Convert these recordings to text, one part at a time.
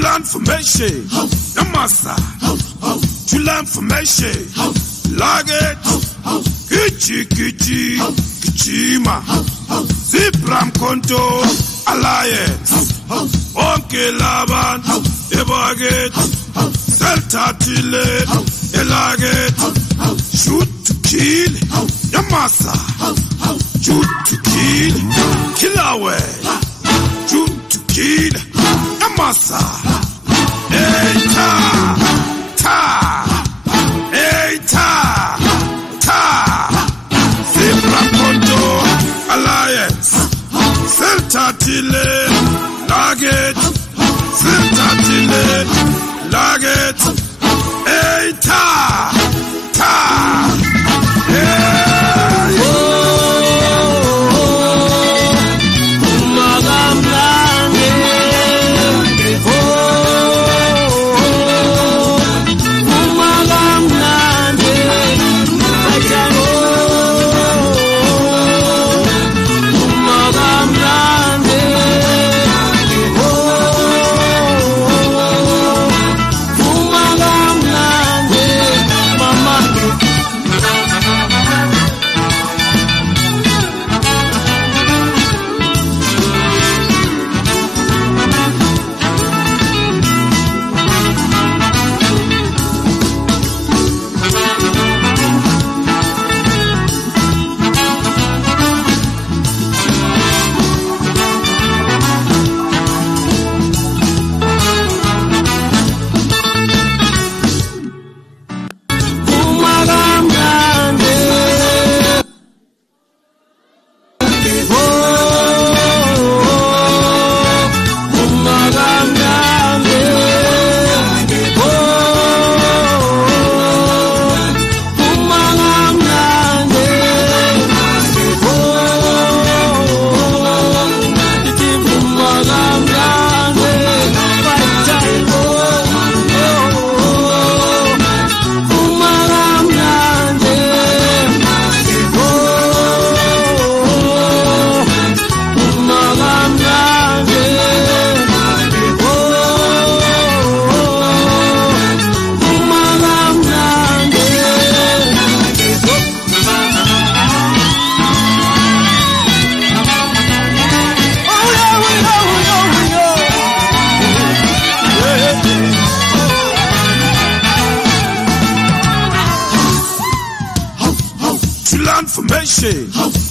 learn formation, Namasa, to learn formation, Laget, Kichi, Kichima, Zipram Konto, Alliance, Onke Laban, Ebaget, Seltatile, Elaget, shoot to kill, Yamasa, shoot to kill, Killawe, shoot to kill, Yamasa, Eita, Zebra Konto, Alliance, Seltatile, Laget, Seltatile, Laget, Eita,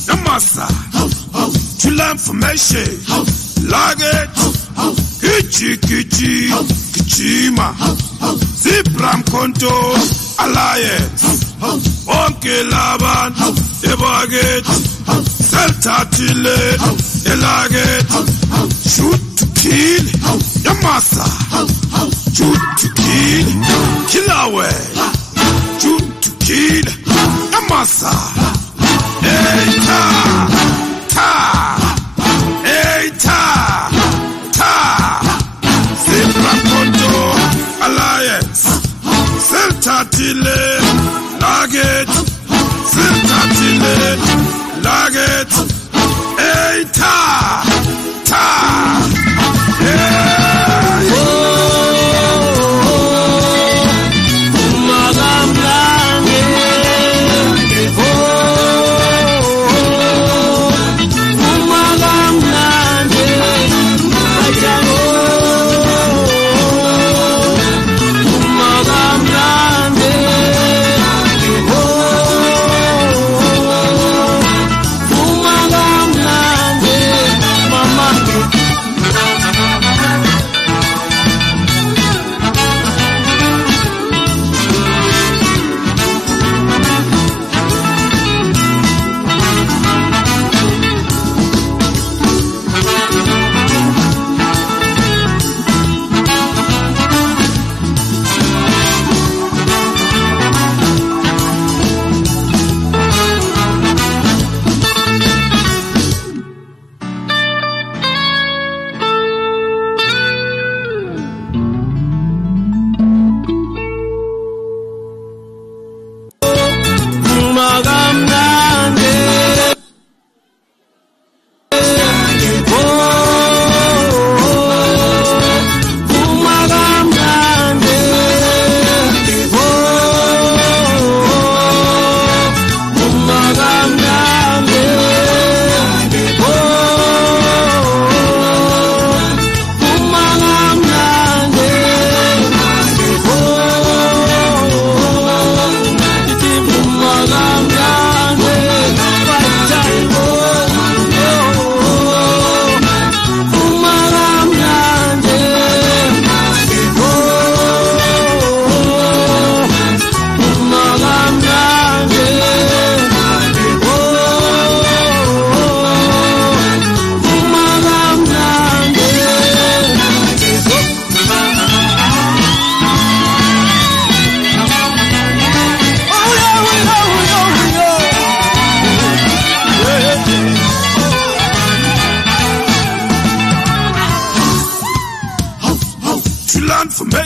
Namasa, to learn formation, Laget, Kichi, Kichima, Zipram Konto, Alliance, Onke Laban, Ebaget, Seltatile, Elaget, shoot to kill, Yamasa, shoot to kill, Killawe, shoot to kill, Yamasa. Eita, Zebra Konto, Alliance, Seltatile, Laget, Seltatile, Laget, Eita,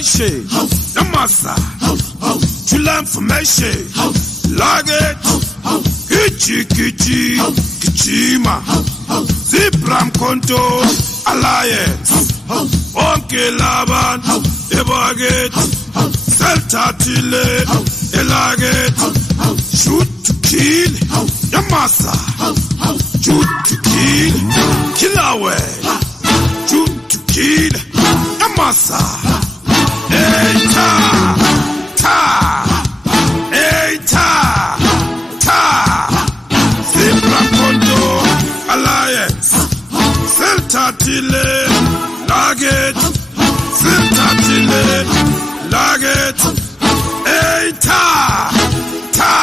information. Namasa. Chula information. Lage. Kichi kichi. Kichima. Zipram Konto. Alliance. Onke Laban. Ebaget. Seltatile. Elaget. Shoot to kill. Yamasa. Shoot to kill. Kill away. Shoot to kill. Yamasa. Eita. Ta. Eita. Ta. Zipram Konto. Alliance. Seltatile. Laget. Seltatile. Laget. Eita. Ta.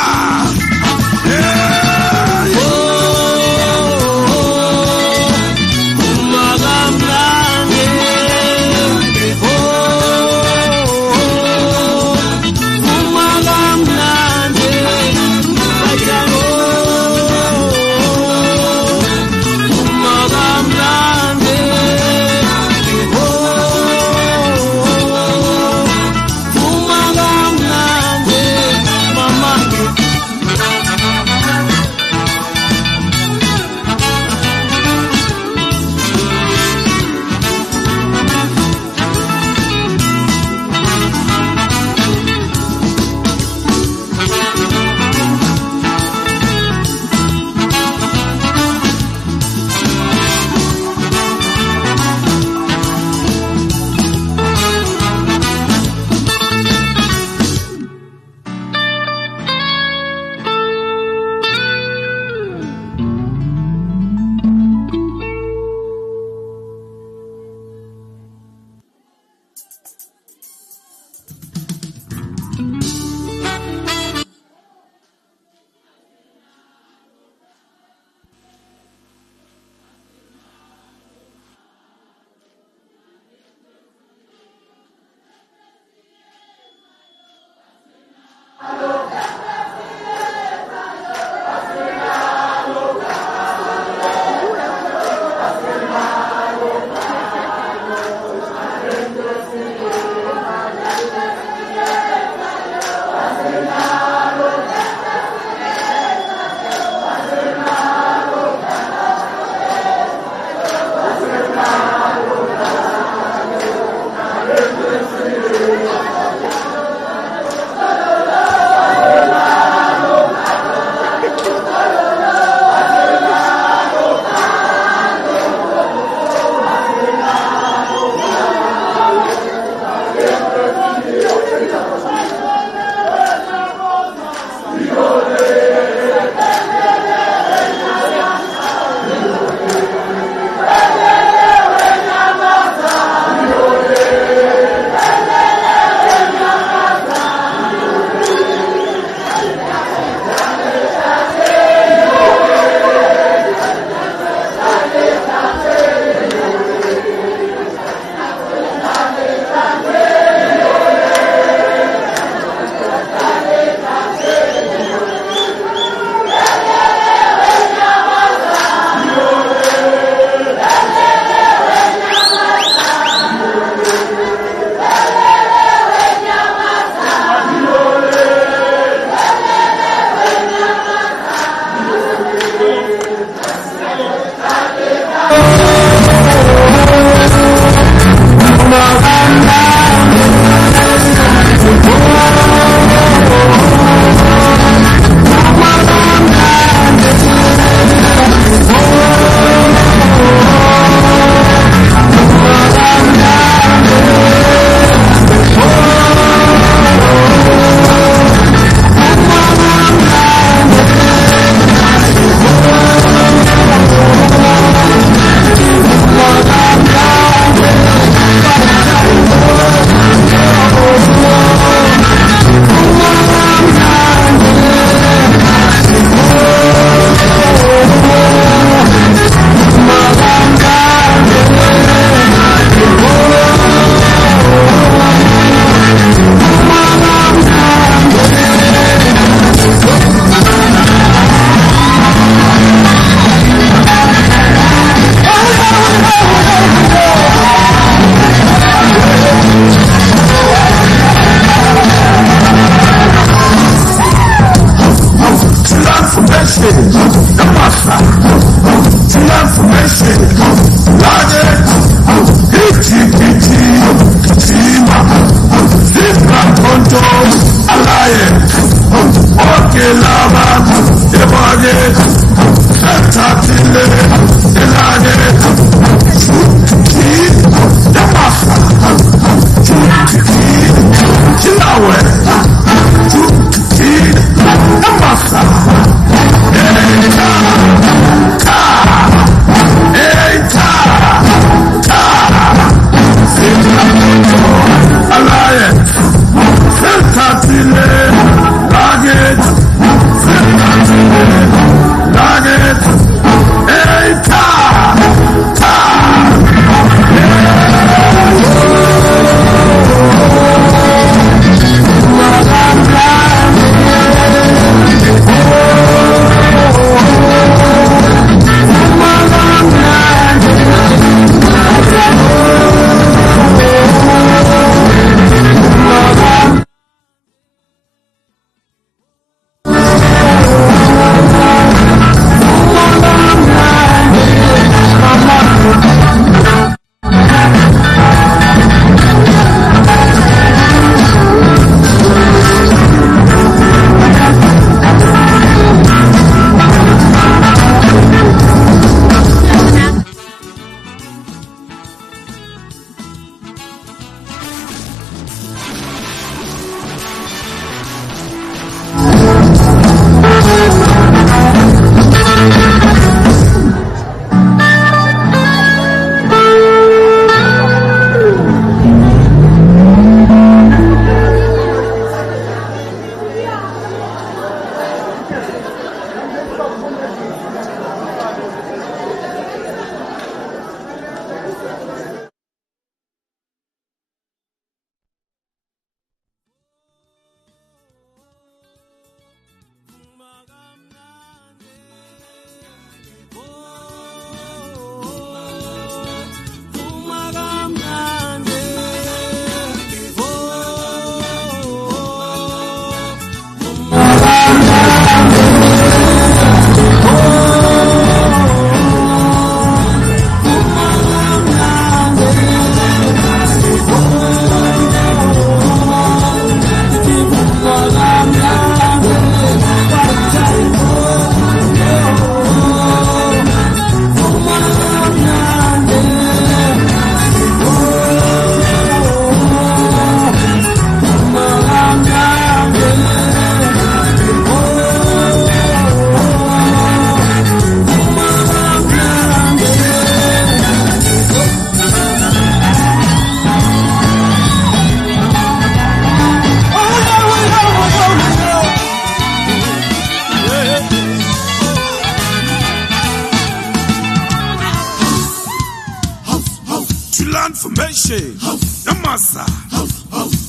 information. Namasa.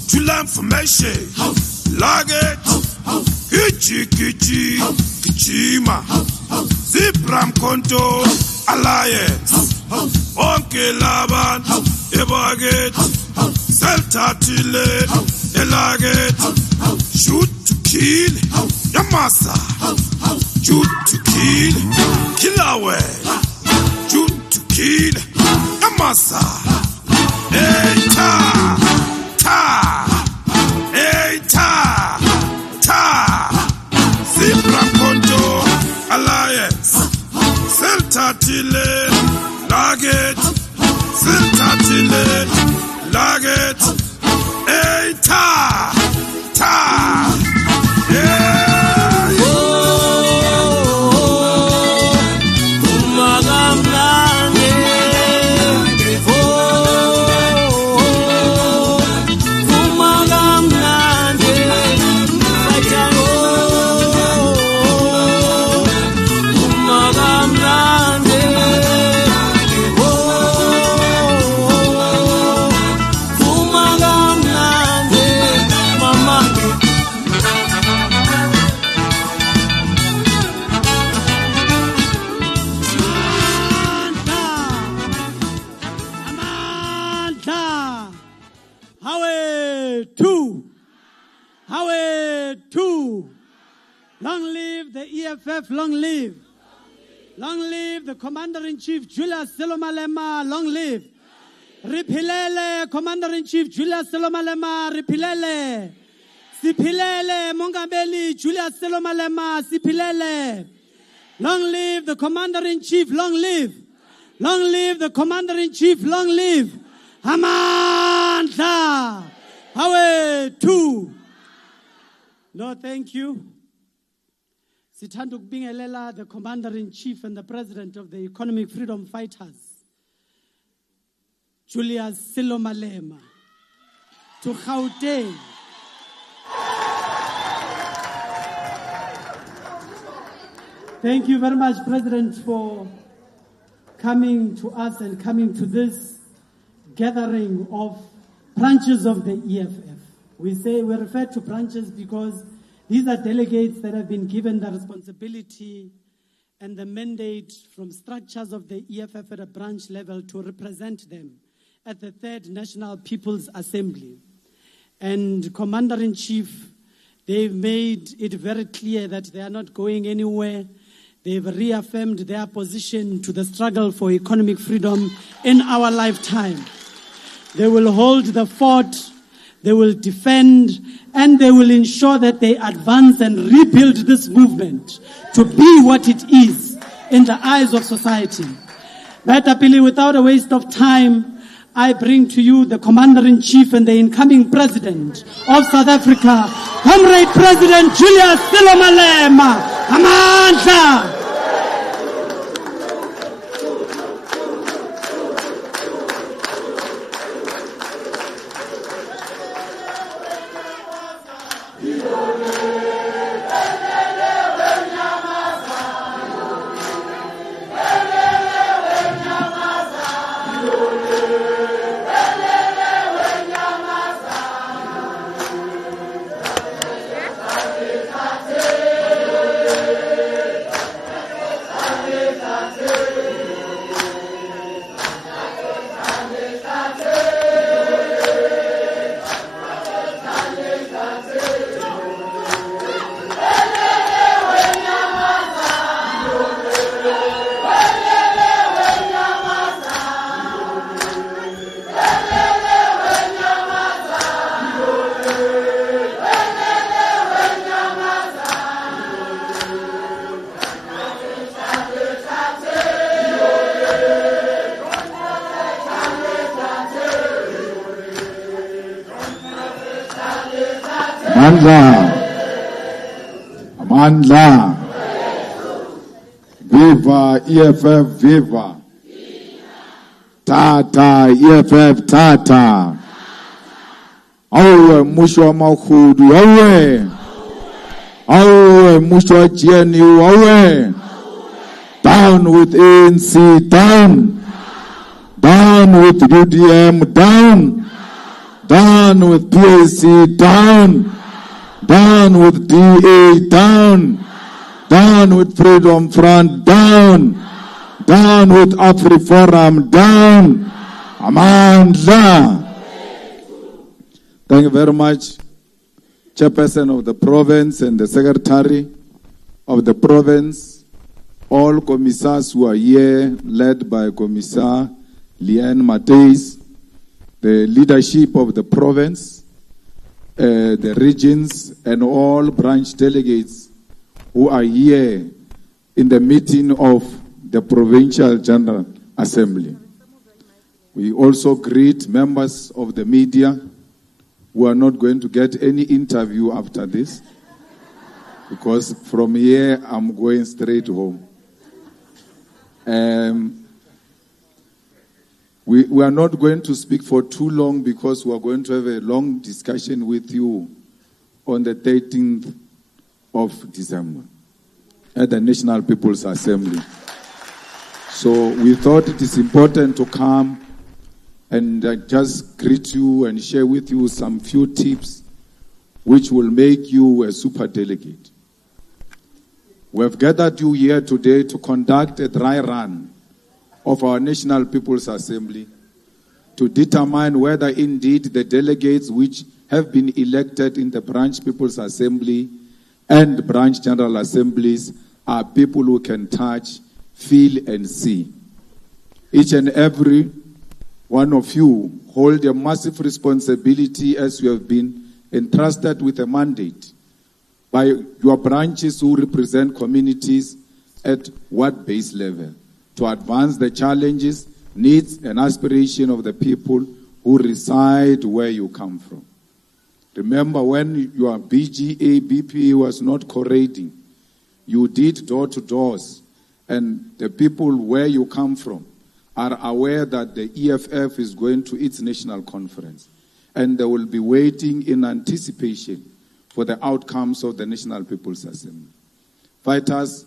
July information. Laget. Kichi kichi. Kichima. Zipram Konto. Alliance. Onke Laban. Ebaget. Seltatile. Elaget. Shoot to kill. Yamasa. Shoot to kill. Killawe. Shoot to kill. Yamasa. Eita. Ta. Eita. Ta. Zipram Konto. Alliance. Seltatile. Laget. Seltatile. Laget. Eita. Ta. Long live the EFF, long live. Long live the Commander-in-Chief, Julius Malema, long live. Ripilele, Commander-in-Chief, Julius Malema, ripilele. Sipilele, Mongabeli, Julius Malema, sipilele. Long live the Commander-in-Chief, long live. Long live the Commander-in-Chief, long live. Amandla. Hawe, two. No, thank you. Sithanda ukubingelela the Commander-in-Chief and the President of the Economic Freedom Fighters, Julius Malema, to Gauteng. Thank you very much, President, for coming to us and coming to this gathering of branches of the EFF. We refer to branches because these are delegates that have been given the responsibility and the mandate from structures of the EFF at a branch level to represent them at the 3rd National People's Assembly. And Commander-in-Chief, they've made it very clear that they are not going anywhere. They've reaffirmed their position to the struggle for economic freedom in our lifetime. They will hold the fort, they will defend, and they will ensure that they advance and rebuild this movement to be what it is in the eyes of society. Batapili, without a waste of time, I bring to you the Commander-in-Chief and the incoming President of South Africa, Comrade President Julius Malema. Amandla! Amandla. Viva EFF, viva. Tata EFF, tata. Awe mushwa makudu, awe mushwa GNU, awe. Down with ANC, down. Down Down with UDM, down. Down with PAC, down. Down with DA, down. Down with Freedom Front, down. Down with AfriForum, down. Amandla. Thank you very much, Chairperson of the province and the Secretary of the province, all commissars who are here, led by Commissar Liane Mateis, the leadership of the province, the regions, and all branch delegates who are here in the meeting of the Provincial General Assembly. We also greet members of the media who are not going to get any interview after this, because from here I'm going straight home. We are not going to speak for too long because we are going to have a long discussion with you on the 13th of December at the National People's Assembly. So we thought it is important to come and just greet you and share with you some few tips which will make you a super delegate. We have gathered you here today to conduct a dry run of our National People's Assembly to determine whether indeed the delegates which have been elected in the branch People's Assembly and branch General Assemblies are people who can touch, feel and see. Each and every one of you hold a massive responsibility as you have been entrusted with a mandate by your branches who represent communities at what base level to advance the challenges, needs and aspirations of the people who reside where you come from. Remember, when your BGA, BPA was not correcting, you did door-to-doors, and the people where you come from are aware that the EFF is going to its national conference, and they will be waiting in anticipation for the outcomes of the National People's Assembly. Fighters,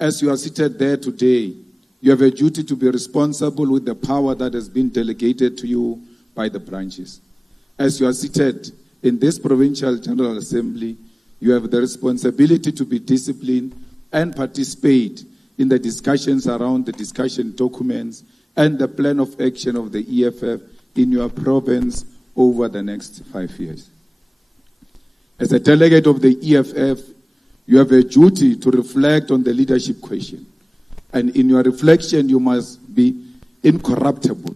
as you are seated there today, you have a duty to be responsible with the power that has been delegated to you by the branches. As you are seated in this Provincial General Assembly, you have the responsibility to be disciplined and participate in the discussions around the discussion documents and the plan of action of the EFF in your province over the next 5 years. As a delegate of the EFF, you have a duty to reflect on the leadership question. And in your reflection, you must be incorruptible.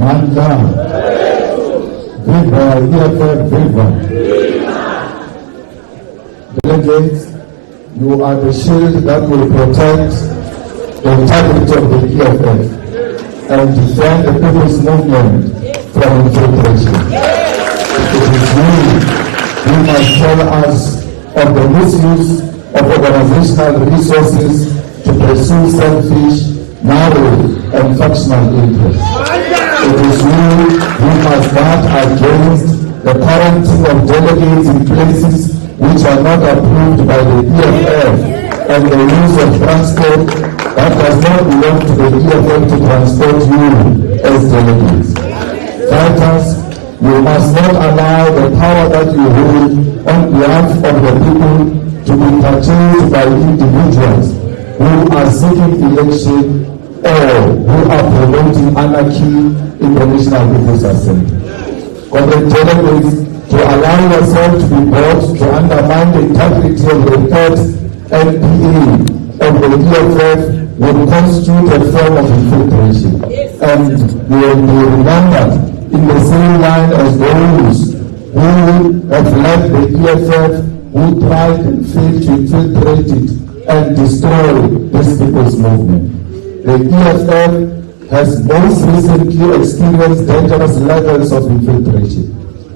Mandla, Viva, EFF, Viva. Delegates, you are the shield that will protect the integrity of the EFF and defend the people's movement from infiltration. It is you who must tell us of the misuse of organizational resources to pursue selfish, narrow, and factional interests. It is you who must guard against the parenting of delegates in places which are not approved by the EFF and the use of transport that does not belong to the EFF to transport you as delegates. Fighters, you must not allow the power that you hold on behalf of the people to be purchased by individuals who are seeking election or who are promoting anarchy in the National People's Assembly. Delegates, to allow yourself to be brought to undermine the integrity of the third NPA of the EFF will constitute a form of infiltration, and you will be remembered in the same line as those who have led the EFF, who tried and failed to infiltrate it and destroy this people's movement. The EFF has most recently experienced dangerous levels of infiltration,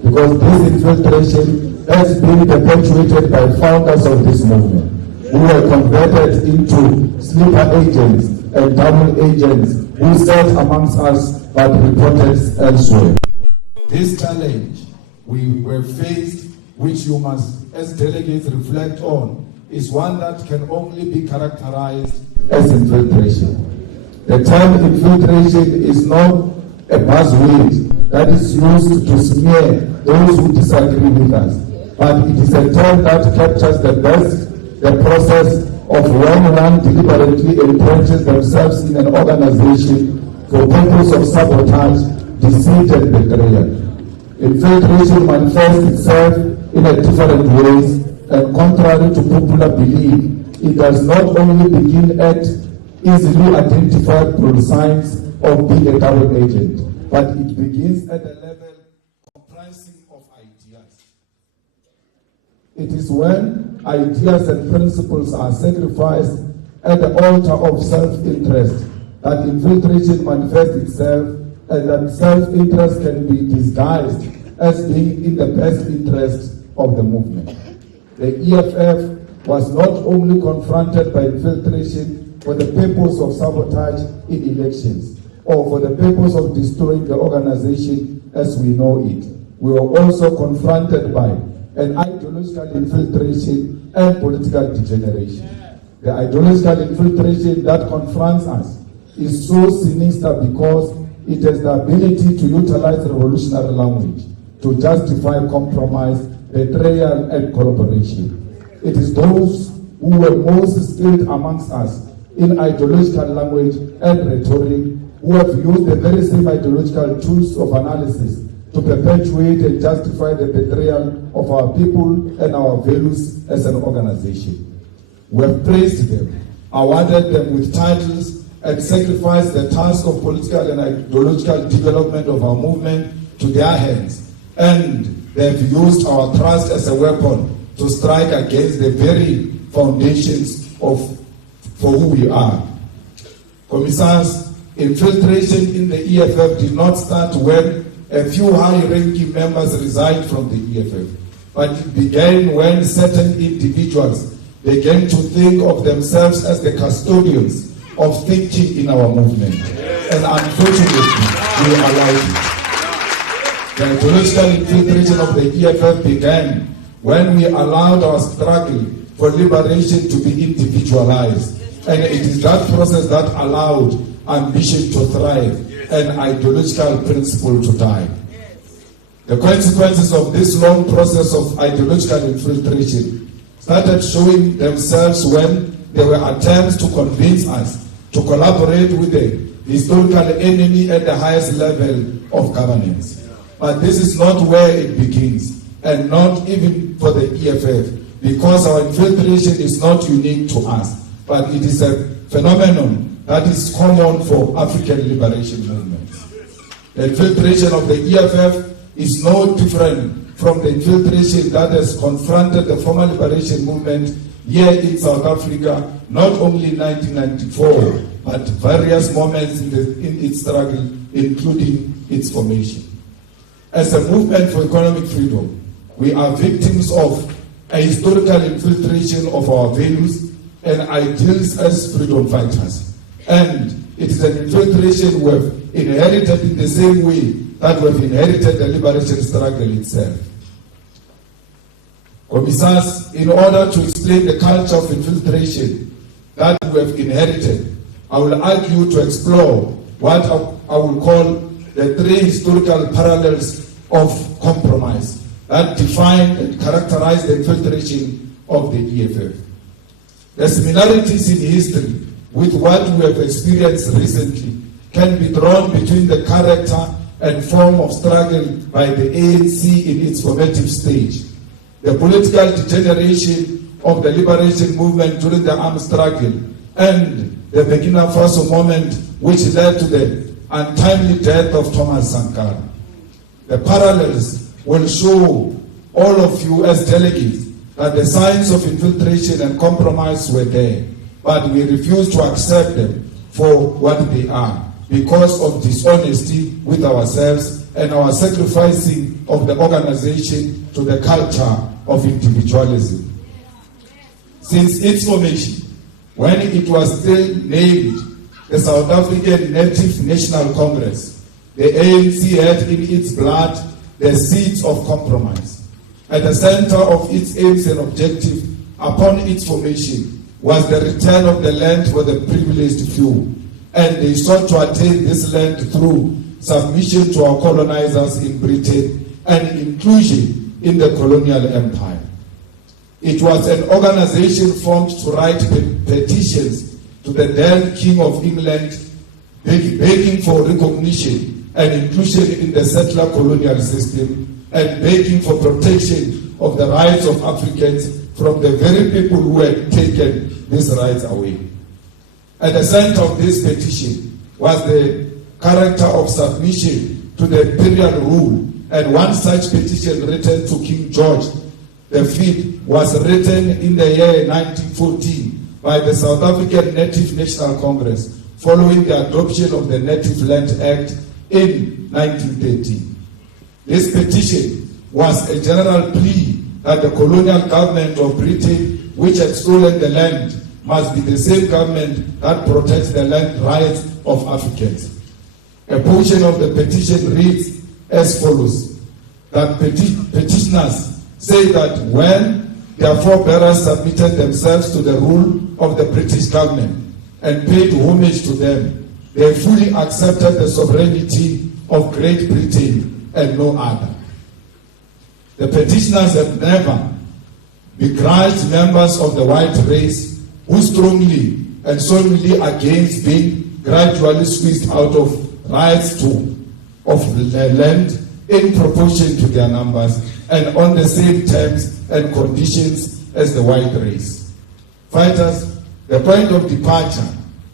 because this infiltration has been perpetuated by founders of this movement, who were converted into sleeper agents and double agents who sat amongst us but reported elsewhere. This challenge we were faced, which you must, as delegates, reflect on, is one that can only be characterized as infiltration. The term infiltration is not a buzzword that is used to smear those who disagree with us, but it is a term that captures the process of when one deliberately entrenches themselves in an organization for purpose of sabotage, deceit, and betrayal. Infiltration manifests itself in a different ways, and contrary to popular belief, it does not only begin at easily identifiable signs of being a double agent, but it begins at a level comprising of ideas. It is when ideas and principles are sacrificed at the altar of self-interest that infiltration manifests itself, and that self-interest can be disguised as being in the best interest of the movement. The EFF was not only confronted by infiltration for the purpose of sabotage in elections, or for the purpose of destroying the organization as we know it. We were also confronted by an ideological infiltration and political degeneration. The ideological infiltration that confronts us is so sinister because it has the ability to utilize revolutionary language to justify compromise, betrayal, and collaboration. It is those who were most skilled amongst us in ideological language and rhetoric who have used the very same ideological tools of analysis to perpetuate and justify the betrayal of our people and our values as an organization. We have praised them, awarded them with titles, and sacrificed the task of political and ideological development of our movement to their hands. And they have used our trust as a weapon to strike against the very foundations for who we are. Commissars, infiltration in the EFF did not start when a few high-ranking members resigned from the EFF, but it began when certain individuals began to think of themselves as the custodians of thinking in our movement. And unfortunately, we allowed it. The ideological infiltration of the EFF began when we allowed our struggle for liberation to be individualized. And it is that process that allowed ambition to thrive and ideological principle to die. The consequences of this long process of ideological infiltration started showing themselves when there were attempts to convince us to collaborate with the historical enemy at the highest level of governance. But this is not where it begins, and not even for the EFF, because our infiltration is not unique to us, but it is a phenomenon that is common for African liberation movements. The infiltration of the EFF is no different from the infiltration that has confronted the former liberation movement here in South Africa, not only in 1994, but various moments in its struggle, including its formation. As a movement for economic freedom, we are victims of a historical infiltration of our values and ideals as freedom fighters. And it is an infiltration we have inherited in the same way that we have inherited the liberation struggle itself. Commissars, in order to explain the culture of infiltration that we have inherited, I will argue to explore what I will call the three historical parallels of compromise that define and characterize the infiltration of the EFF. The similarities in history with what we have experienced recently can be drawn between the character and form of struggle by the ANC in its formative stage, the political degeneration of the liberation movement during the armed struggle, and the Burkina Faso moment which led to the untimely death of Thomas Sankara. The parallels will show all of you as delegates that the signs of infiltration and compromise were there, but we refuse to accept them for what they are because of dishonesty with ourselves and our sacrificing of the organization to the culture of individualism. Since its formation, when it was still named the South African Native National Congress, the ANC had in its blood the seeds of compromise. At the center of its aims and objectives upon its formation was the return of the land for the privileged few, and they sought to attain this land through submission to our colonizers in Britain and inclusion in the colonial empire. It was an organization formed to write petitions to the then King of England, begging for recognition and inclusion in the settler colonial system and begging for protection of the rights of Africans from the very people who had taken these rights away. At the center of this petition was the character of submission to the imperial rule, and one such petition written to King George V was written in the year 1914 by the South African Native National Congress following the adoption of the Native Land Act in 1913. This petition was a general plea that the colonial government of Britain, which had stolen the land, must be the same government that protects the land rights of Africans. A portion of the petition reads as follows, that petitioners say that when their forebears submitted themselves to the rule of the British government and paid homage to them, they fully accepted the sovereignty of Great Britain and no other. The petitioners have never begrudged members of the white race who strongly and solemnly against being gradually squeezed out of rights of the land in proportion to their numbers and on the same terms and conditions as the white race. Fighters, the point of departure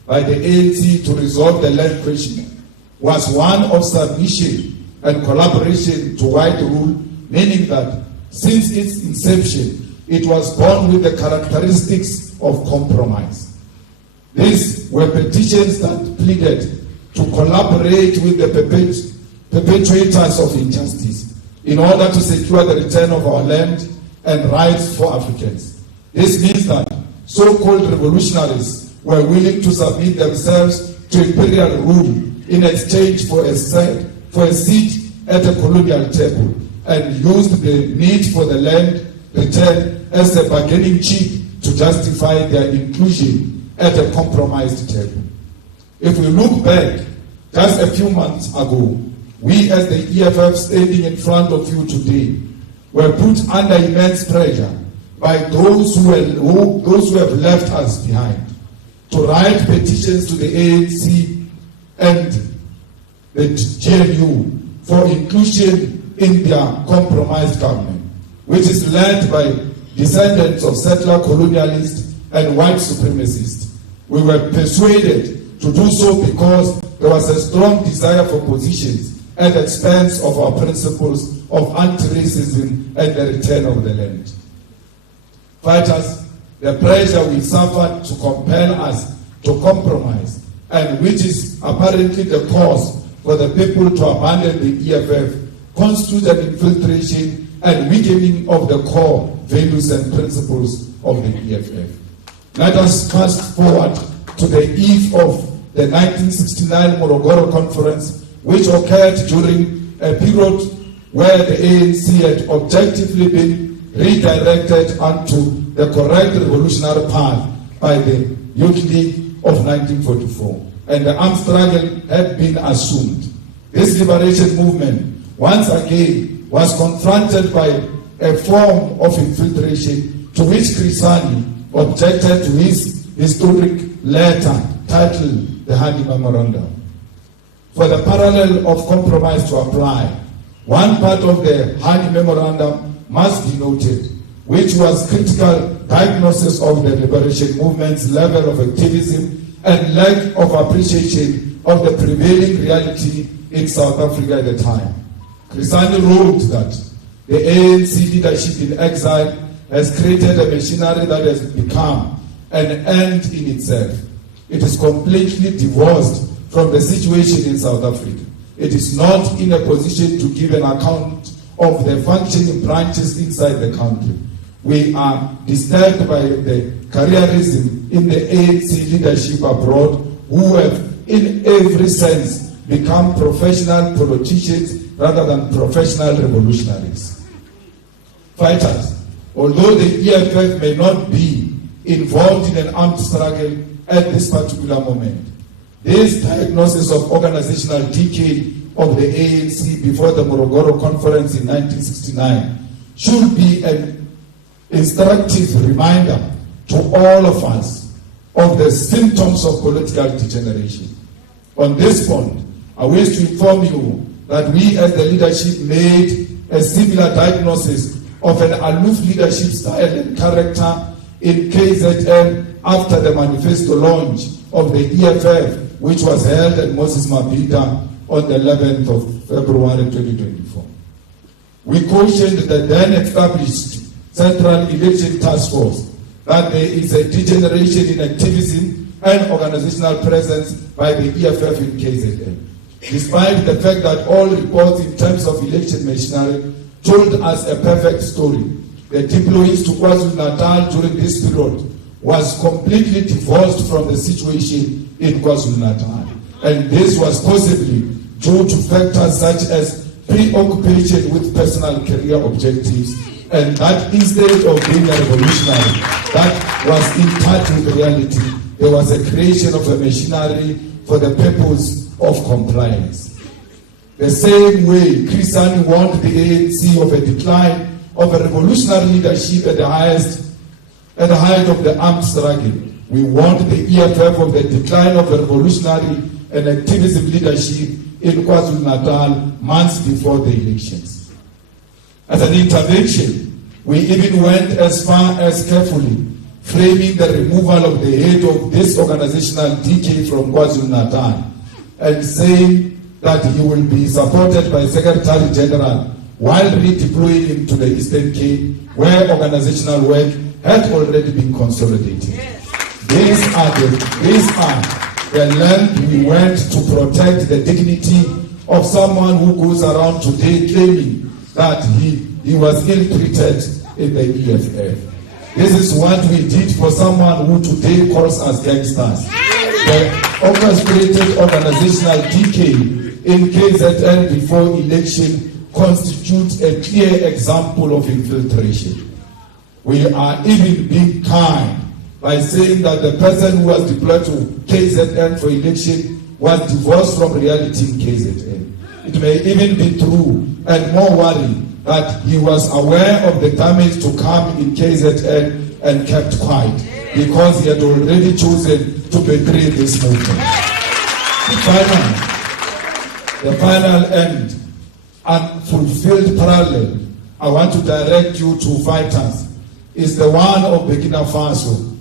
by the ANC to resolve the land question was one of submission and collaboration to white rule, meaning that since its inception, it was born with the characteristics of compromise. These were petitions that pleaded to collaborate with the perpetrators of injustice in order to secure the return of our land and rights for Africans. This means that so-called revolutionaries were willing to submit themselves to imperial rule in exchange for a seat at a colonial table, and used the need for the land return as a bargaining chip to justify their inclusion at a compromised table. If we look back just a few months ago, we as the EFF standing in front of you today were put under immense pressure by those who have left us behind to write petitions to the ANC and the GNU for inclusion in their compromised government, which is led by descendants of settler colonialists and white supremacists. We were persuaded to do so because there was a strong desire for positions at the expense of our principles of anti-racism and the return of the land. Fighters, the pressure we suffered to compel us to compromise, and which is apparently the cause for the people to abandon the EFF, constitute an infiltration and weakening of the core values and principles of the EFF. Let us fast forward to the eve of the 1969 Morogoro Conference, which occurred during a period where the ANC had objectively been redirected onto the correct revolutionary path by the Youth League of 1944, and the armed struggle had been assumed. This liberation movement, once again, was confronted by a form of infiltration to which Crisani objected to his historic letter titled the Honey Memorandum. For the parallel of compromise to apply, one part of the Honey Memorandum must be noted, which was critical diagnosis of the liberation movement's level of activism and lack of appreciation of the prevailing reality in South Africa at the time. Crisani wrote that the ANC leadership in exile has created a machinery that has become an end in itself. It is completely divorced from the situation in South Africa. It is not in a position to give an account of the functioning branches inside the country. We are disturbed by the careerism in the ANC leadership abroad, who have in every sense become professional politicians rather than professional revolutionaries. Fighters, although the EFF may not be involved in an armed struggle at this particular moment, this diagnosis of organizational decay of the ANC before the Morogoro Conference in 1969 should be an instructive reminder to all of us of the symptoms of political degeneration. On this point, I wish to inform you that we as the leadership made a similar diagnosis of an aloof leadership style and character in KZN after the manifesto launch of the EFF, which was held at Moses Mabhida on the 11th of February 2024. We cautioned the then established Central Election Task Force that there is a degeneration in activism and organizational presence by the EFF in KZN. Despite the fact that all reports in terms of election machinery told us a perfect story, the deploys to KwaZulu-Natal during this period was completely divorced from the situation in KwaZulu-Natal. And this was possibly due to factors such as preoccupation with personal career objectives, and that instead of being a revolutionary that was in touch with reality, there was a creation of a machinery for the purpose of compliance. The same way Crisani warned the ANC of a decline of a revolutionary leadership at the height of the armed struggle, we warned the EFF of the decline of a revolutionary and activism leadership in KwaZulu-Natal months before the elections. As an intervention, we even went as far as carefully framing the removal of the head of this organizational decay from KwaZulu-Natal and saying that he will be supported by Secretary General while redeploying him to the Eastern Cape, where organizational work had already been consolidated. These are the length we went to protect the dignity of someone who goes around today claiming that he was ill-treated in the EFF. This is what we did for someone who today calls us gangsters. The orchestrated organizational decay in KZN before election constitutes a clear example of infiltration. We are even being kind by saying that the person who was deployed to KZN for election was divorced from reality in KZN. It may even be true and more worrying that he was aware of the damage to come in KZN and kept quiet because he had already chosen to betray this movement. The final and unfulfilled parallel, I want to direct you to fighters is the one of Burkina Faso.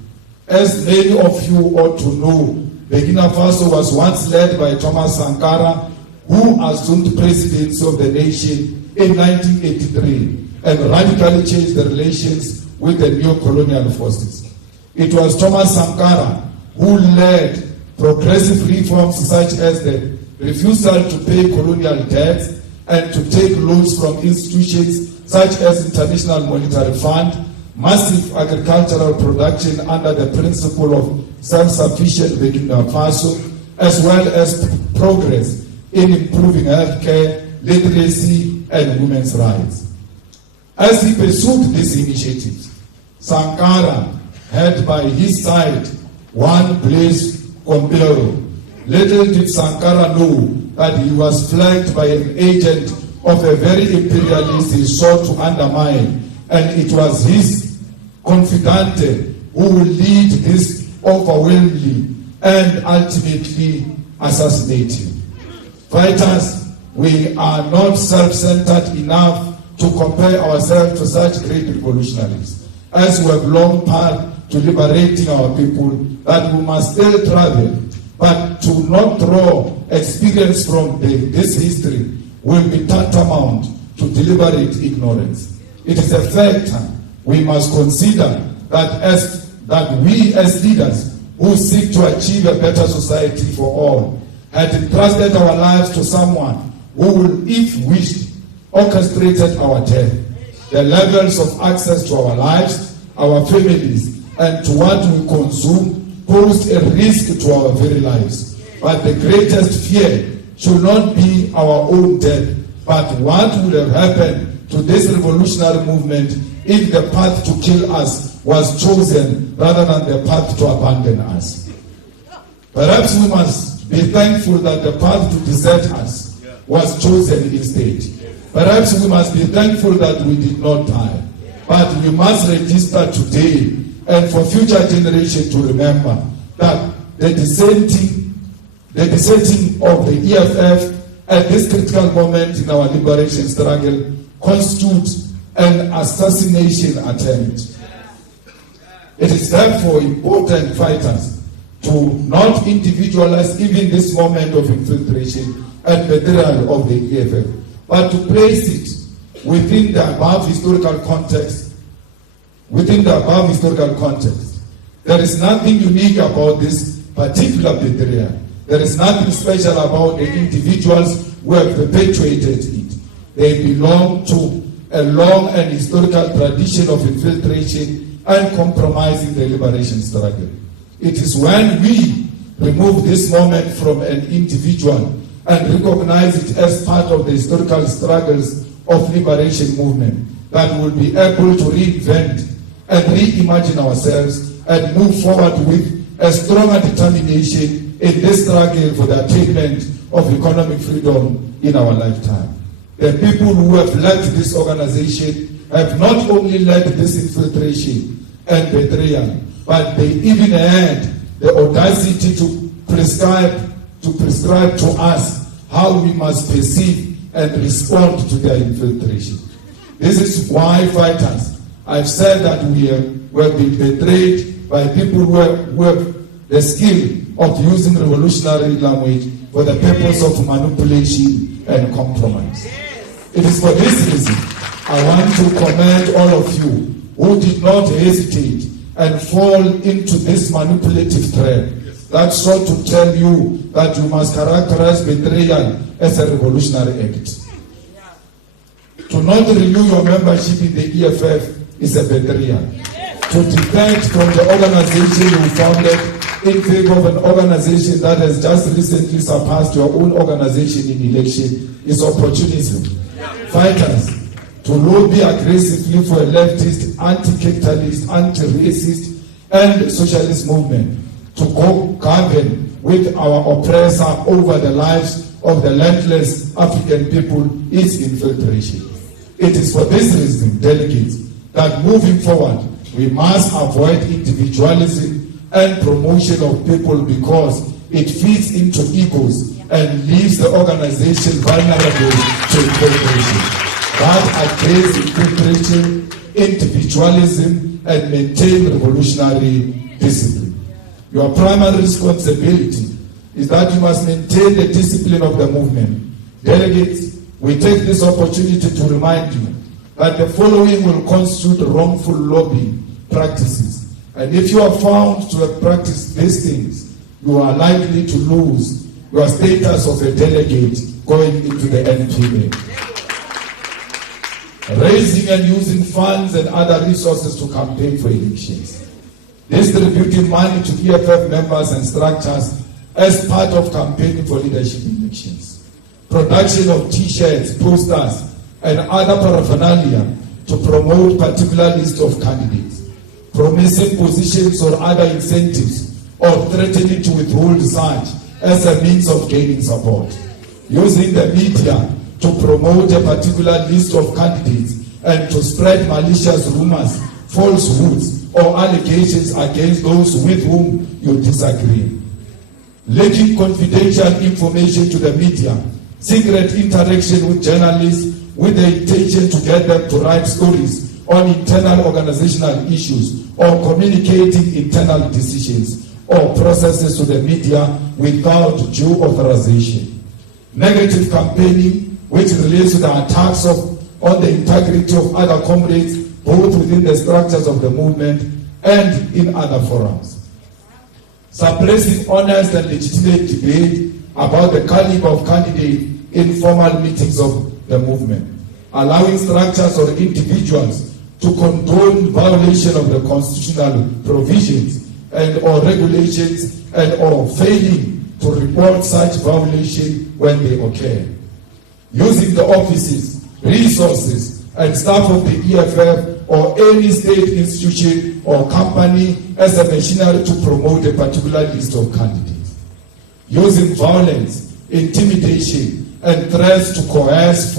As many of you ought to know, Burkina Faso was once led by Thomas Sankara, who assumed presidency of the nation in 1983 and radically changed the relations with the neo-colonial forces. It was Thomas Sankara who led progressive reforms such as the refusal to pay colonial debts and to take loans from institutions such as International Monetary Fund, massive agricultural production under the principle of self-sufficient Burkina Faso, as well as progress in improving healthcare, literacy, and women's rights. As he pursued these initiatives, Sankara had by his side one Blaise Compaoré. Little did Sankara know that he was flanked by an agent of a very imperialist he sought to undermine, and it was his confidante who will lead this overwhelmingly and ultimately assassinate him. Fighters, we are not self-centered enough to compare ourselves to such great revolutionaries, as we have long path to liberating our people, that we must still travel, but to not draw experience from this history will be tantamount to deliberate ignorance. It is a fact we must consider that we as leaders who seek to achieve a better society for all had entrusted our lives to someone who will, if wished, orchestrated our death. The levels of access to our lives, our families, and to what we consume posed a risk to our very lives. But the greatest fear should not be our own death, but what would have happened to this revolutionary movement if the path to kill us was chosen rather than the path to abandon us. Perhaps we must be thankful that the path to desert us was chosen instead. Perhaps we must be thankful that we did not die. But we must register today and for future generations to remember that the dissenting of the EFF at this critical moment in our liberation struggle constitutes an assassination attempt. It is therefore important, fighters, to not individualize even this moment of infiltration and betrayal of the EFF, but to place it within the above historical context. There is nothing unique about this particular betrayal. There is nothing special about the individuals who have perpetuated it. They belong to a long and historical tradition of infiltration and compromising the liberation struggle. It is when we remove this moment from an individual and recognize it as part of the historical struggles of liberation movement that we will be able to reinvent and reimagine ourselves and move forward with a stronger determination in this struggle for the attainment of economic freedom in our lifetime. The people who have led this organization have not only led this infiltration and betrayal, but they even had the audacity to prescribe to us how we must perceive and respond to their infiltration. This is why, fighters, I've said that we have been betrayed by people who have the skill of using revolutionary language for the purpose of manipulation and compromise. It is for this reason I want to commend all of you who did not hesitate and fall into this manipulative trap that sought to tell you that you must characterize betrayal as a revolutionary act. To not renew your membership in the EFF is a betrayal. To defect from the organization you founded in favor of an organization that has just recently surpassed your own organization in election is opportunism. Fighters, to lobby aggressively for a leftist, anti-capitalist, anti-racist, and socialist movement, to govern with our oppressor over the lives of the landless African people is infiltration. It is for this reason, delegates, that moving forward, we must avoid individualism and promotion of people because it feeds into egos and leaves the organization vulnerable to infiltration. That against infiltration, individualism, and maintain revolutionary discipline. Your primary responsibility is that you must maintain the discipline of the movement. Delegates, we take this opportunity to remind you that the following will constitute wrongful lobbying practices. And if you are found to have practiced these things, you are likely to lose your status of a delegate going into the NPA. Raising and using funds and other resources to campaign for elections. Distributing money to EFF members and structures as part of campaigning for leadership elections. Production of t-shirts, posters, and other paraphernalia to promote particular list of candidates. Promising positions or other incentives or threatening to withhold such as a means of gaining support. Using the media to promote a particular list of candidates and to spread malicious rumors, falsehoods, or allegations against those with whom you disagree. Leaking confidential information to the media, secret interaction with journalists with the intention to get them to write stories on internal organizational issues or communicating internal decisions or processes to the media without due authorization. Negative campaigning, which relates to the attacks on the integrity of other comrades, both within the structures of the movement and in other forums. Suppressing honest and legitimate debate about the caliber of candidates in formal meetings of the movement. Allowing structures or individuals to condone violation of the constitutional provisions and or regulations and or failing to report such violation when they occur. Using the offices, resources, and staff of the EFF or any state institution or company as a machinery to promote a particular list of candidates. Using violence, intimidation, and threats to coerce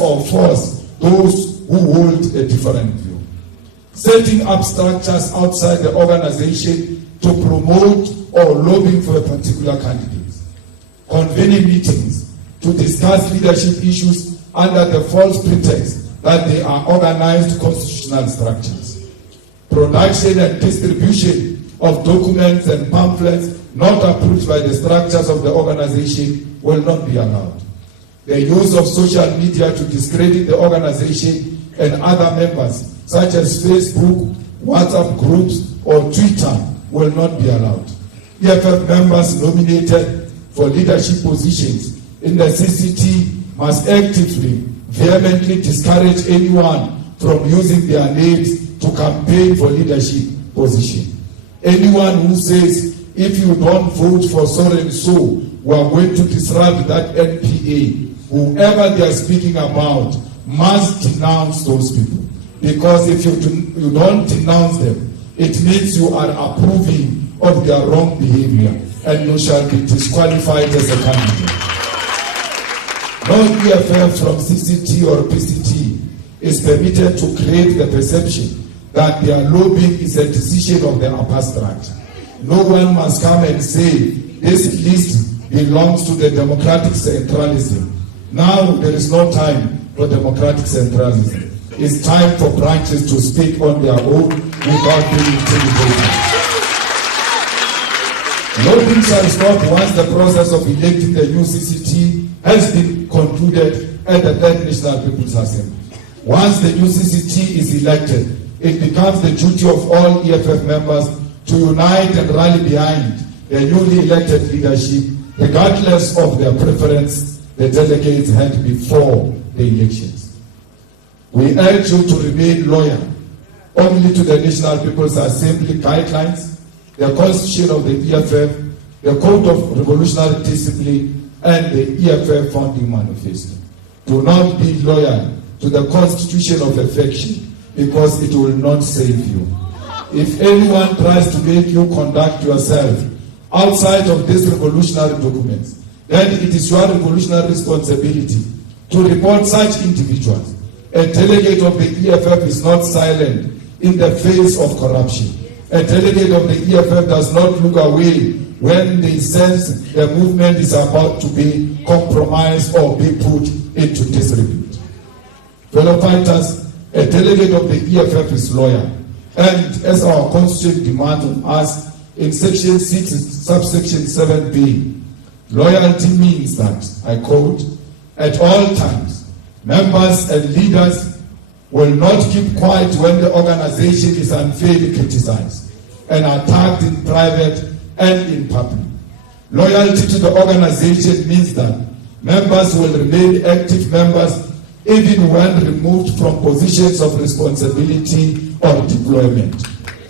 or force those who hold a different view. Setting up structures outside the organization to promote or lobbying for a particular candidate. Convening meetings to discuss leadership issues under the false pretext that they are organized constitutional structures. Production and distribution of documents and pamphlets not approved by the structures of the organization will not be allowed. The use of social media to discredit the organization and other members, such as Facebook, WhatsApp groups, or Twitter, will not be allowed. EFF members nominated for leadership positions in the CCT must actively, vehemently discourage anyone from using their names to campaign for leadership position. Anyone who says, if you don't vote for so and so, we are going to disrupt that NPA, whoever they are speaking about must denounce those people. Because if you don't denounce them, it means you are approving of their wrong behavior and you shall be disqualified as a candidate. No EFF from CCT or PCT is permitted to create the perception that their lobbying is a decision of the upper structure. No one must come and say this list belongs to the democratic centralism. Now there is no time for democratic centralism. It's time for branches to speak on their own without being intimidated. Lobbying shall stop once the process of electing the new CCT has been concluded at the Third National People's Assembly. Once the new CCT is elected, it becomes the duty of all EFF members to unite and rally behind the newly elected leadership, regardless of their preference the delegates had before the elections. We urge you to remain loyal only to the National People's Assembly guidelines, the Constitution of the EFF, the Code of Revolutionary Discipline, and the EFF Founding Manifesto. Do not be loyal to the Constitution of affection, because it will not save you. If anyone tries to make you conduct yourself outside of these revolutionary documents, then it is your revolutionary responsibility to report such individuals. A delegate of the EFF is not silent in the face of corruption. A delegate of the EFF does not look away when they sense the movement is about to be compromised or be put into disrepute. Fellow fighters, a delegate of the EFF is loyal. And as our constitution demands of us in section 6, subsection 7b, loyalty means that, I quote, at all times, members and leaders will not keep quiet when the organization is unfairly criticized and attacked in private and in public. Loyalty to the organization means that members will remain active members even when removed from positions of responsibility or deployment.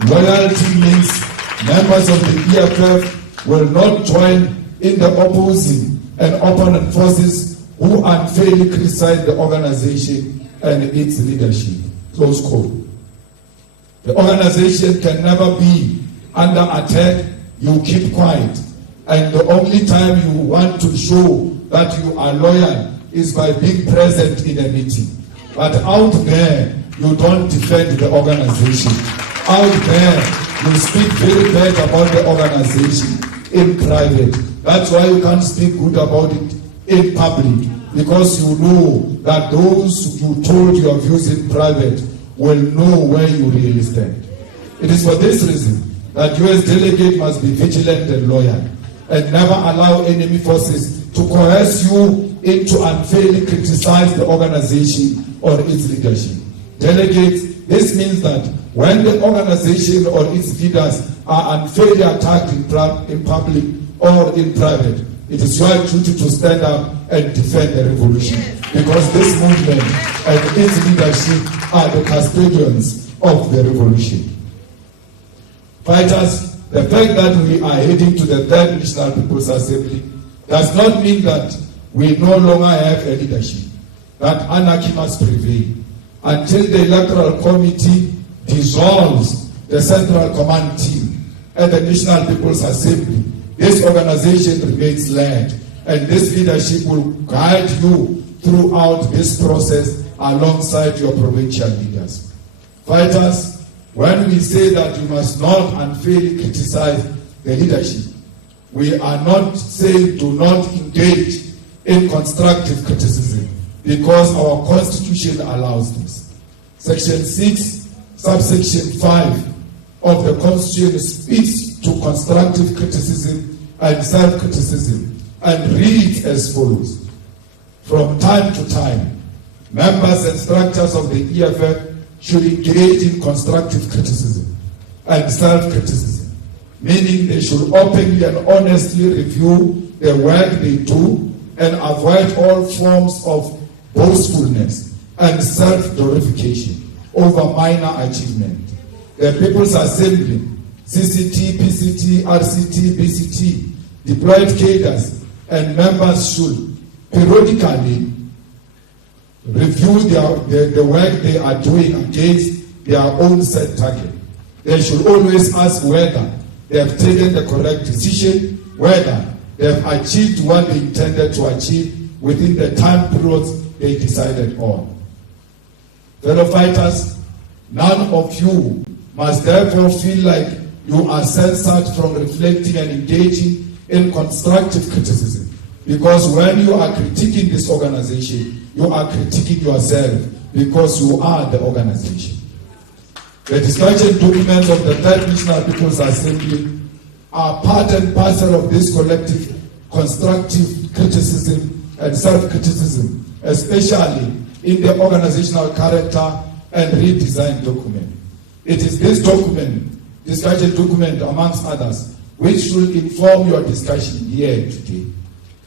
Loyalty means members of the EFF will not join in the opposing and opponent forces who unfairly criticize the organization and its leadership. Close quote. The organization can never be under attack. You keep quiet. And the only time you want to show that you are loyal is by being present in a meeting. But out there, you don't defend the organization. Out there, you speak very bad about the organization in private. That's why you can't speak good about it in public, because you know that those you told your views in private will know where you really stand. It is for this reason that you as delegate must be vigilant and loyal, and never allow enemy forces to coerce you into unfairly criticize the organization or its leadership. Delegates, this means that when the organization or its leaders are unfairly attacked in public or in private, it is your duty to stand up and defend the revolution. Because this movement and its leadership are the custodians of the revolution. Fighters, the fact that we are heading to the Third National People's Assembly does not mean that we no longer have a leadership, that anarchy must prevail. Until the Electoral Committee dissolves the Central Command Team at the National People's Assembly, this organization remains led, and this leadership will guide you throughout this process alongside your provincial leaders. Fighters, when we say that you must not unfairly criticize the leadership, we are not saying do not engage in constructive criticism, because our constitution allows this. Section 6, subsection 5 of the constitution speaks to constructive criticism and self-criticism and reads as follows. From time to time, members and structures of the EFF should engage in constructive criticism and self-criticism, meaning they should openly and honestly review the work they do and avoid all forms of boastfulness and self-glorification over minor achievement. The People's Assembly, CCT, PCT, RCT, BCT, deployed cadres and members should periodically review the work they are doing against their own set target. They should always ask whether they have taken the correct decision, whether they have achieved what they intended to achieve within the time periods they decided on. Fellow fighters, none of you must therefore feel like you are censored from reflecting and engaging in constructive criticism. Because when you are critiquing this organization, you are critiquing yourself, because you are the organization. The discussion documents of the Third National People's Assembly are part and parcel of this collective constructive criticism and self-criticism, especially in the organizational character and redesign document. It is this document, discussion document amongst others, which should inform your discussion here today.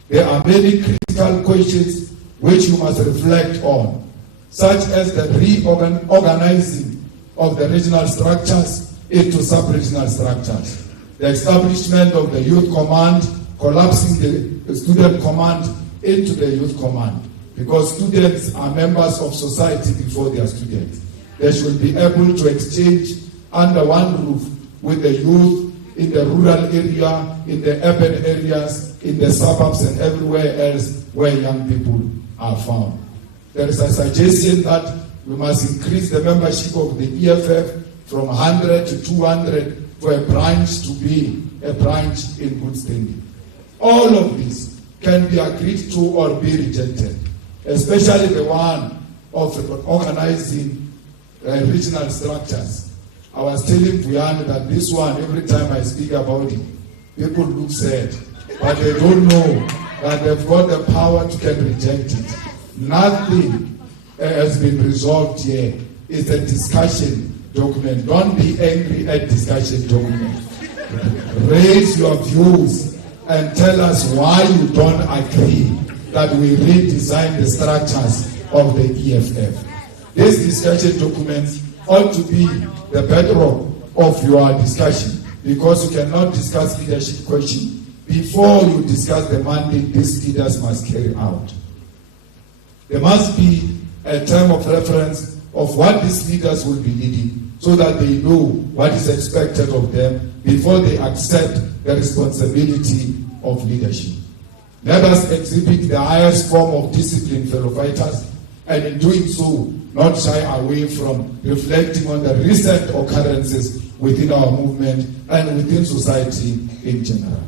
There are many critical questions which you must reflect on, such as the reorganizing of the regional structures into sub-regional structures, the establishment of the youth command, collapsing the student command into the youth command, because students are members of society before they are students. They should be able to exchange under one roof with the youth in the rural area, in the urban areas, in the suburbs and everywhere else where young people are found. There is a suggestion that we must increase the membership of the EFF from 100 to 200 for a branch to be a branch in good standing. All of this can be agreed to or be rejected, especially the one of organizing regional structures. I was telling Buyane that this one, every time I speak about it, people look sad, but they don't know that they've got the power to can reject it. Nothing has been resolved here. It's a discussion document. Don't be angry at discussion document. Raise your views and tell us why you don't agree that we redesign the structures of the EFF. These discussion documents ought to be the bedrock of your discussion, because you cannot discuss leadership question before you discuss the mandate these leaders must carry out. There must be a term of reference of what these leaders will be leading, so that they know what is expected of them before they accept the responsibility of leadership. Let us exhibit the highest form of discipline, fellow fighters, and in doing so, not shy away from reflecting on the recent occurrences within our movement and within society in general.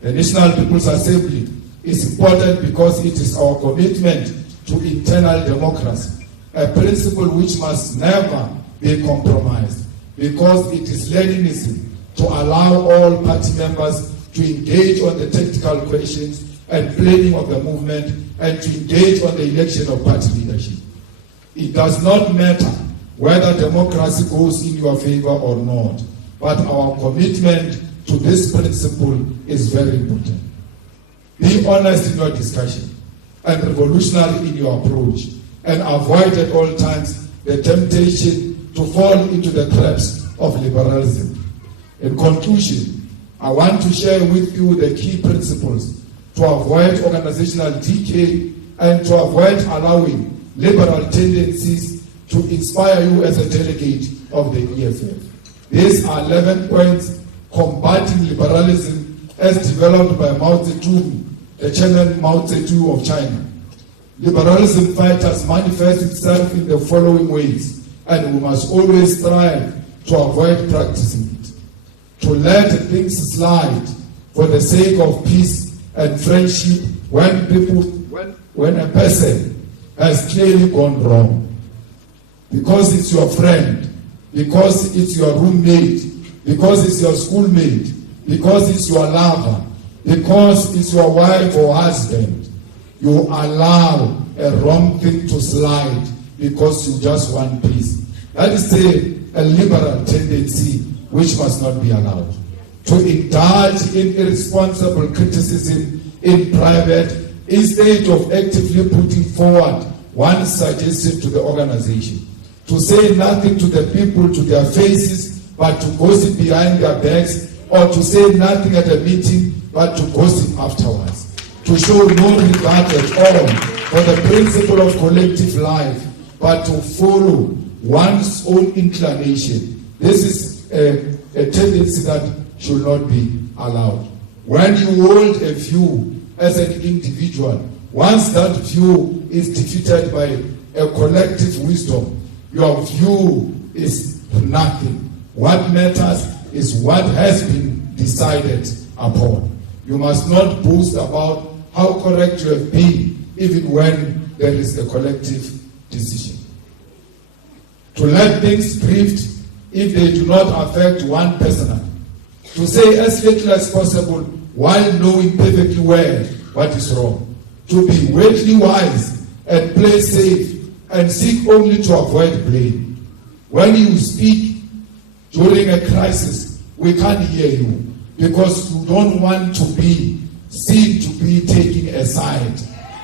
The National People's Assembly is important because it is our commitment to internal democracy, a principle which must never be compromised, because it is Leninism to allow all party members to engage on the technical questions and planning of the movement and to engage on the election of party leadership. It does not matter whether democracy goes in your favor or not, but our commitment to this principle is very important. Be honest in your discussion and revolutionary in your approach, and avoid at all times the temptation to fall into the traps of liberalism. In conclusion, I want to share with you the key principles to avoid organizational decay and to avoid allowing liberal tendencies to inspire you as a delegate of the EFF. These are 11 points combating liberalism as developed by Mao Zedong, the chairman Mao Zedong of China. Liberalism fighters manifest itself in the following ways, and we must always strive to avoid practicing it. To let things slide for the sake of peace and friendship when a person has clearly gone wrong. Because it's your friend, because it's your roommate, because it's your schoolmate, because it's your lover, because it's your wife or husband, you allow a wrong thing to slide because you just want peace. That is a liberal tendency which must not be allowed. To indulge in irresponsible criticism in private instead of actively putting forward one suggestion to the organization. To say nothing to the people to their faces, but to gossip behind their backs, or to say nothing at a meeting, but to gossip afterwards. To show no regard at all for the principle of collective life, but to follow one's own inclination. This is a tendency that should not be allowed. When you hold a view as an individual, once that view is defeated by a collective wisdom, your view is nothing. What matters is what has been decided upon. You must not boast about how correct you have been, even when there is a collective decision. To let things drift if they do not affect one personally. To say as little as possible while knowing perfectly well what is wrong. To be weighty wise and play safe and seek only to avoid blame. When you speak during a crisis, we can't hear you because you don't want to be seen to be taking a side.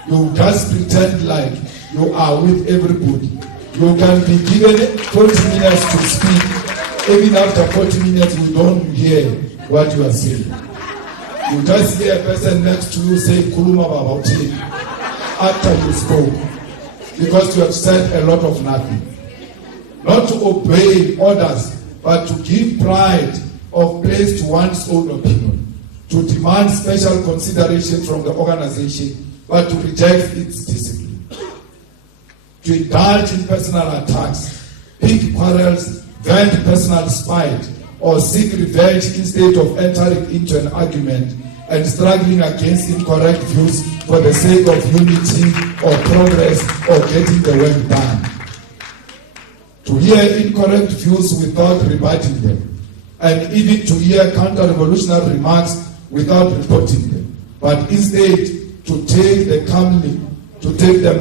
You just pretend like you are with everybody. You can be given 40 minutes to speak. Even after 40 minutes, we don't hear what you are saying. You just hear a person next to you say, Kuluma Babauti, after you spoke, because you have said a lot of nothing. Not to obey orders, but to give pride of place to one's own opinion, to demand special consideration from the organization, but to reject its discipline. To indulge in personal attacks, pick quarrels, vent personal spite, or seek revenge instead of entering into an argument and struggling against incorrect views for the sake of unity or progress or getting the work done. to hear incorrect views without rebutting them, and even to hear counter-revolutionary remarks without reporting them, but instead to take them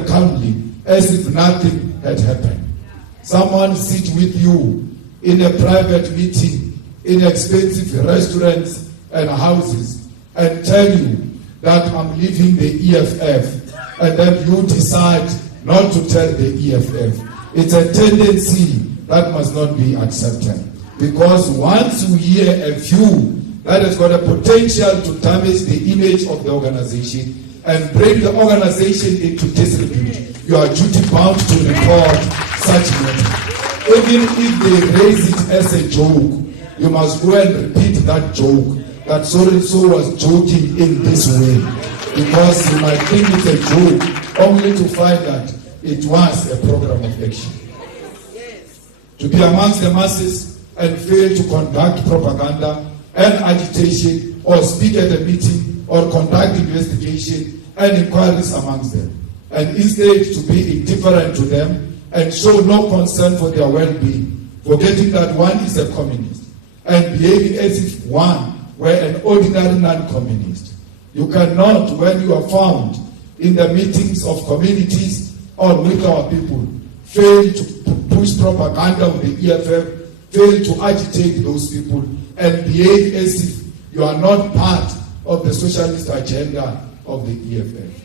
calmly as if nothing had happened. Someone sit with you in a private meeting in expensive restaurants and houses and tell you that I'm leaving the EFF, and then you decide not to tell the EFF. It's a tendency that must not be accepted. Because once you hear a view that has got a potential to damage the image of the organization and bring the organization into disrepute, you are duty bound to report such matter. Even if they raise it as a joke, you must go and repeat that joke, that so-and-so was joking in this way, because you might think it's a joke, only to find that it was a program of action. To be amongst the masses and fail to conduct propaganda and agitation, or speak at a meeting, or conduct investigation and inquiries amongst them, and instead to be indifferent to them and show no concern for their well-being, forgetting that one is a communist, and behaving as if one were an ordinary non-communist. You cannot, when you are found in the meetings of communities or with our people, fail to push propaganda of the EFF, fail to agitate those people, and behave as if you are not part of the socialist agenda of the EFF.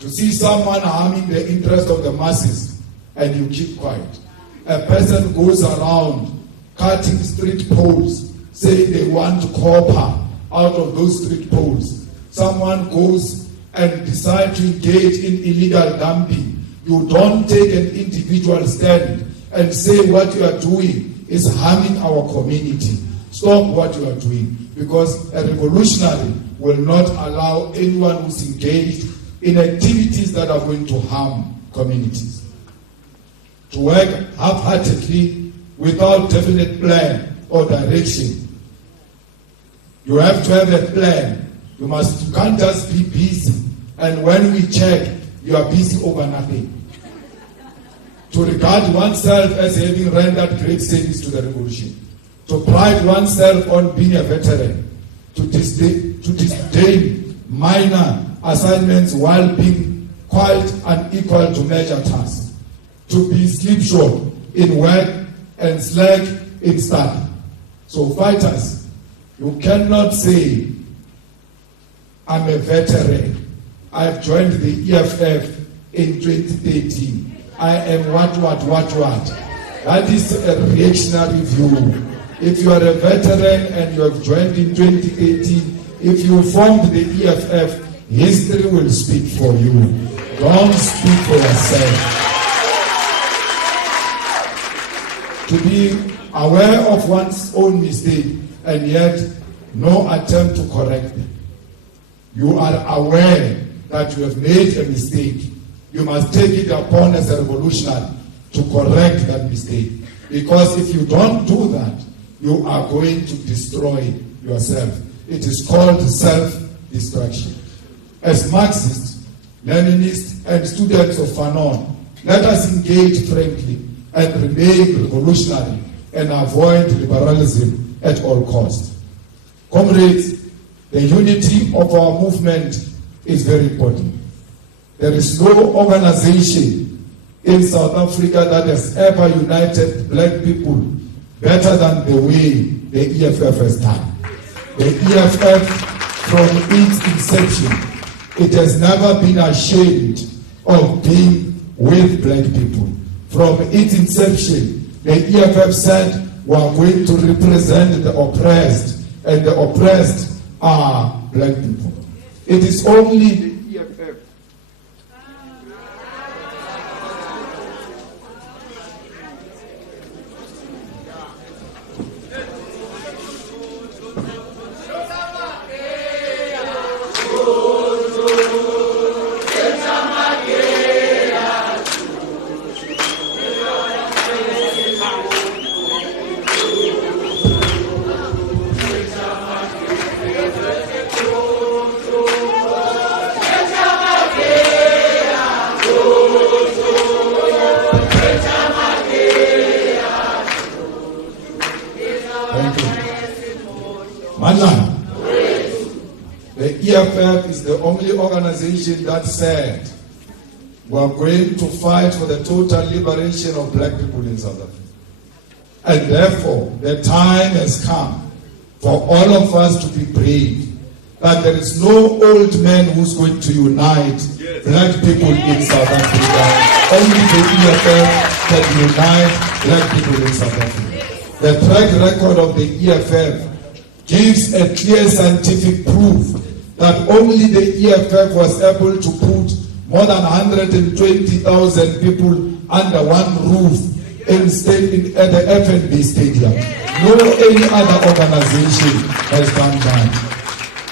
To see someone harming the interest of the masses and you keep quiet. A person goes around cutting street poles, saying they want copper out of those street poles. Someone goes and decides to engage in illegal dumping. You don't take an individual stand and say what you are doing is harming our community. Stop what you are doing, because a revolutionary will not allow anyone who's engaged in activities that are going to harm communities to work half-heartedly without definite plan or direction. You have to have a plan. You can't just be busy, and when we check, you are busy over nothing. To regard oneself as having rendered great service to the revolution, to pride oneself on being a veteran, to disdain minor assignments while being quite unequal to major tasks, to be slipshod in work and slack in study. So fighters, you cannot say, I'm a veteran, I've joined the EFF in 2013, I am what. That is a reactionary view. If you are a veteran and you have joined in 2018, if you formed the EFF, history will speak for you. Don't speak for yourself. To be aware of one's own mistake and yet no attempt to correct them. You are aware that you have made a mistake. You must take it upon as a revolutionary to correct that mistake. Because if you don't do that, you are going to destroy yourself. It is called self-destruction. As Marxists, Leninists, and students of Fanon, let us engage frankly and remain revolutionary and avoid liberalism at all costs. Comrades, the unity of our movement is very important. There is no organization in South Africa that has ever united black people better than the way the EFF has done. The EFF, from its inception, it has never been ashamed of being with black people. From its inception, the EFF said, we are going to represent the oppressed, and the oppressed are black people. It is only the EFF is the only organization that said we are going to fight for the total liberation of black people in South Africa. And therefore, the time has come for all of us to be brave. That there is no old man who's going to unite black people in South Africa. Only the EFF can unite black people in South Africa. The track record of the EFF gives a clear scientific proof that only the EFF was able to put more than 120,000 people under one roof at the FNB Stadium. No any other organization has done that.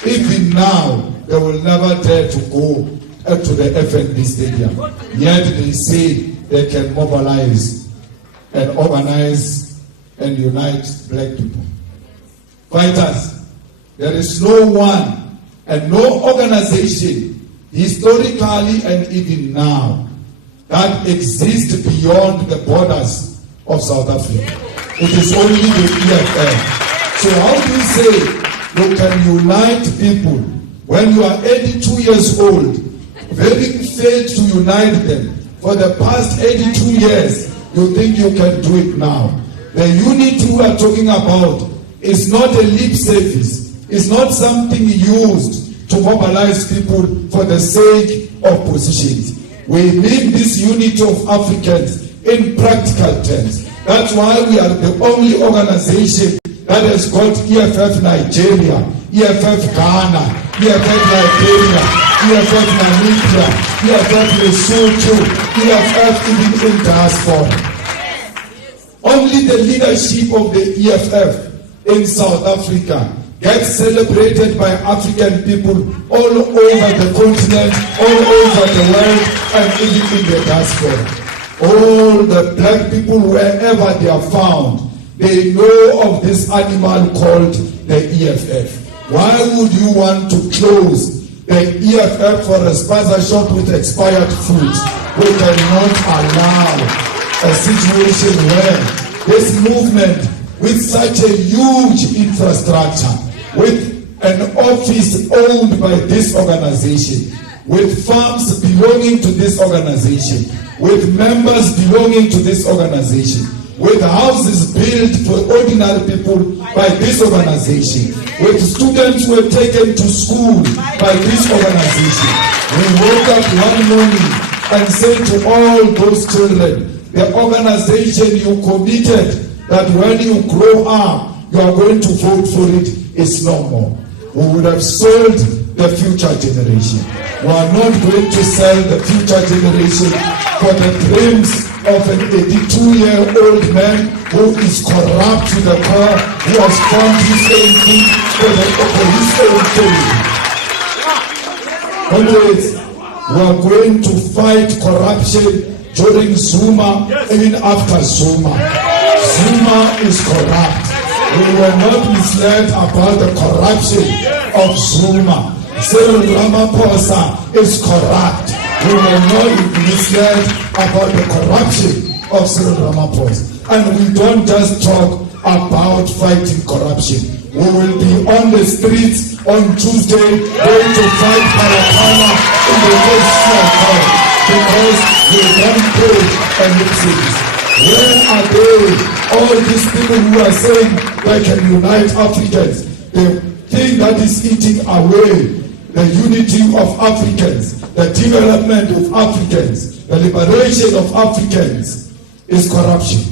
Even now, they will never dare to go to the FNB Stadium. Yet they say they can mobilize and organize and unite black people. Fighters, there is no one and no organization, historically and even now, that exists beyond the borders of South Africa. It is only the EFF. So how do you say you can unite people when you are 82 years old, having failed to unite them for the past 82 years? You think you can do it now? The unity we are talking about is not a lip service. It's not something used to mobilize people for the sake of positions. We need this unity of Africans in practical terms. That's why we are the only organization that has got EFF Nigeria, EFF Ghana, EFF Liberia, EFF Namibia, EFF Lesotho, EFF even in diaspora. Only the leadership of the EFF in South Africa gets celebrated by African people all over the continent, all over the world, and even in the diaspora. All the black people, wherever they are found, they know of this animal called the EFF. Why would you want to close the EFF for a sponsorship with expired food? We cannot allow a situation where this movement, with such a huge infrastructure, with an office owned by this organization, with farms belonging to this organization, with members belonging to this organization, with houses built for ordinary people by this organization, with students who were taken to school by this organization. We woke up one morning and said to all those children, the organization you committed that when you grow up, you are going to vote for it is no more. We would have sold the future generation. We are not going to sell the future generation for the dreams of an 82-year-old man who is corrupt to the core, who has found his own thing for his own thing. Comrades, we are going to fight corruption during Zuma, even after Zuma. Zuma is corrupt. We were not misled about the corruption of Zuma. Cyril Ramaphosa is corrupt. We were not misled about the corruption of Cyril Ramaphosa. And we don't just talk about fighting corruption. We will be on the streets on Tuesday going to fight Parapana in the next year because we don't pay a lip service. Where are they? All these people who are saying they can unite Africans. The thing that is eating away the unity of Africans, the development of Africans, the liberation of Africans is corruption.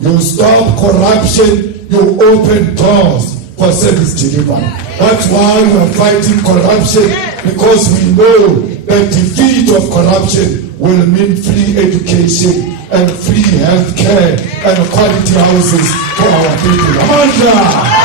You stop corruption, you open doors for service delivery. That's why we are fighting corruption, because we know the defeat of corruption will mean free education and free health care and quality houses for our people. Amanda!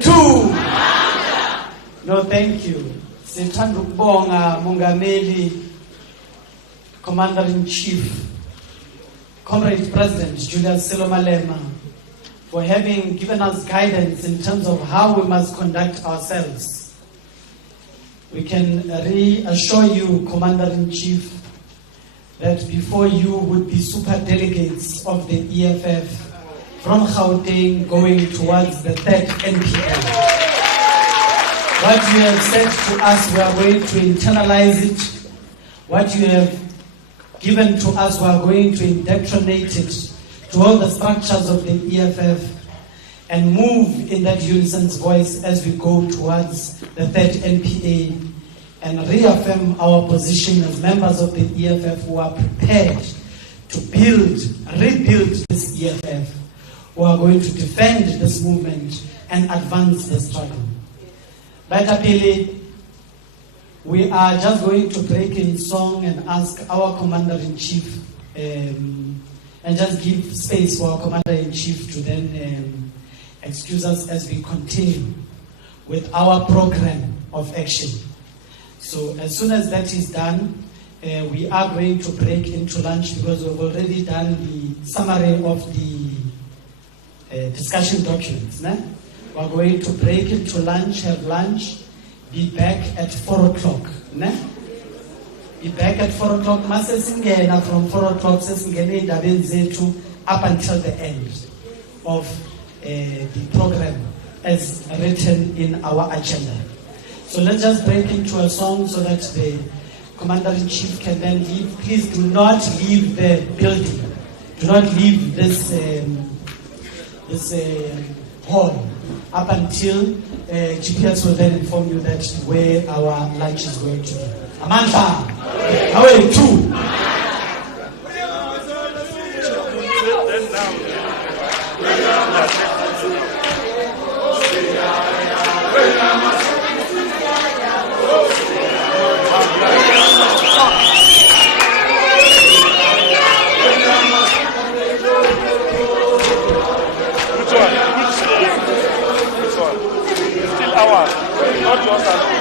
Two. No, thank you. Sithanda ukubonga Mongameli, Commander-in-Chief, Comrade President Julius Malema, for having given us guidance in terms of how we must conduct ourselves. We can reassure you, Commander-in-Chief, that before you would be super delegates of the EFF from Gauteng going towards the 3rd NPA. What you have said to us, we are going to internalize it. What you have given to us, we are going to indoctrinate it to all the structures of the EFF and move in that unison's voice as we go towards the 3rd NPA and reaffirm our position as members of the EFF who are prepared to rebuild this EFF, who are going to defend this movement and advance the struggle. Baitapili, we are just going to break in song and ask our Commander-in-Chief and just give space for our Commander-in-Chief to then excuse us as we continue with our program of action. So as soon as that is done, we are going to break into lunch because we've already done the summary of the discussion documents. Né? We're going to break into lunch, have lunch, be back at 4 o'clock. Né? Be back at 4 o'clock. Masesingena from 4 o'clock up until the end of the program as written in our agenda. So let's just break into a song so that the Commander-in-Chief can then leave. Please do not leave the building. Do not leave this hall up until GPS will then inform you that where our lunch is going to be. Amanda, away, 2. Which one? Still ours, not yours.